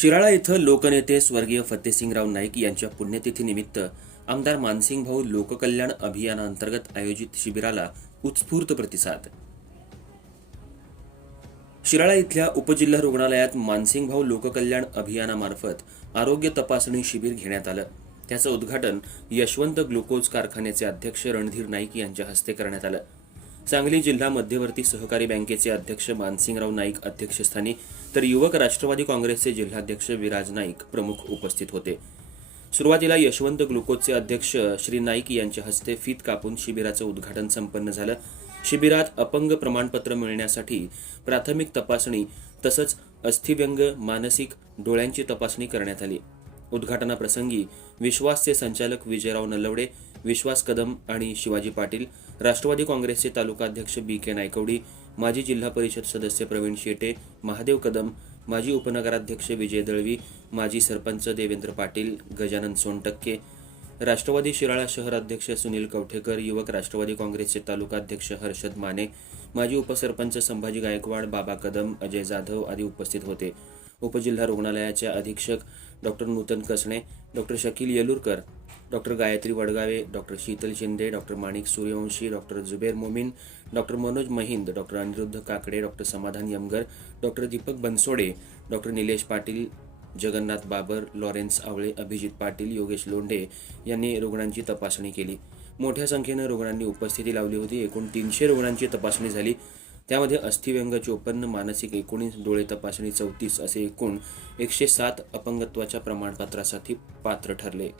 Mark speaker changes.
Speaker 1: शिराळा इथं लोकनेते स्वर्गीय फतेसिंगराव नाईक यांच्या पुण्यतिथीनिमित्त आमदार मानसिंग भाऊ लोककल्याण अभियानाअंतर्गत आयोजित शिबिराला उत्स्फूर्त प्रतिसाद. शिराळा इथल्या उपजिल्हा रुग्णालयात मानसिंग भाऊ लोककल्याण अभियानामार्फत आरोग्य तपासणी शिबिर घेण्यात आलं. त्याचं उद्घाटन यशवंत ग्लुकोज कारखान्याचे अध्यक्ष रणधीर नाईक यांच्या हस्ते करण्यात आलं. सांगली जिल्हा मध्यवर्ती सहकारी बँकेचे अध्यक्ष मानसिंगराव नाईक अध्यक्षस्थानी तर युवक राष्ट्रवादी काँग्रेसचे जिल्हाध्यक्ष विराज नाईक प्रमुख उपस्थित होते. सुरुवातीला यशवंत ग्लुकोजचे अध्यक्ष श्री नाईक यांच्या हस्ते फीत कापून शिबिराचं उद्घाटन संपन्न झालं. शिबिरात अपंग प्रमाणपत्र मिळण्यासाठी प्राथमिक तपासणी तसंच अस्थिव्यंग मानसिक डोळ्यांची तपासणी करण्यात आली. उद्घाटनाप्रसंगी विश्वासचे संचालक विजयराव नलवडे विश्वास कदम आणि शिवाजी पाटील राष्ट्रवादी काँग्रेसचे तालुकाध्यक्ष बी के नायकवडी माजी जिल्हा परिषद सदस्य प्रवीण शेटे महादेव कदम माजी उपनगराध्यक्ष विजय दळवी माजी सरपंच देवेंद्र पाटील गजानन सोनटक्के राष्ट्रवादी शिराळा शहर अध्यक्ष सुनील कवठेकर युवक राष्ट्रवादी काँग्रेसचे तालुकाध्यक्ष हर्षद माने माजी उपसरपंच संभाजी गायकवाड बाबा कदम अजय जाधव आदी उपस्थित होते. उपजिल्हा रुग्णालयाच्या अधीक्षक doctor Nutan Kasane doctor Shakeel Yelurkar doctor Gayatri Wadgave doctor Sheetal Shinde doctor Manik Suryavanshi doctor Zuber Momin doctor Manoj Mahind doctor Aniruddha Kakade doctor Samadhan Yamgar doctor Deepak Bansode doctor Nilesh Patil Jagannath Babar Lawrence Awale Abhijit Patil Yogesh Londhe यांनी रुग्णांची तपासणी केली. मोठ्या संख्येनं रुग्णांनी उपस्थिती लावली होती. एकूण तीनशे रुग्णांची तपासणी झाली. त्यामध्ये अस्थिव्यंग चोपन्न मानसिक एकोणीस डोळे तपासणी चौतीस असे एकूण एकशे सात अपंगत्वाच्या प्रमाणपत्रासाठी पात्र ठरले.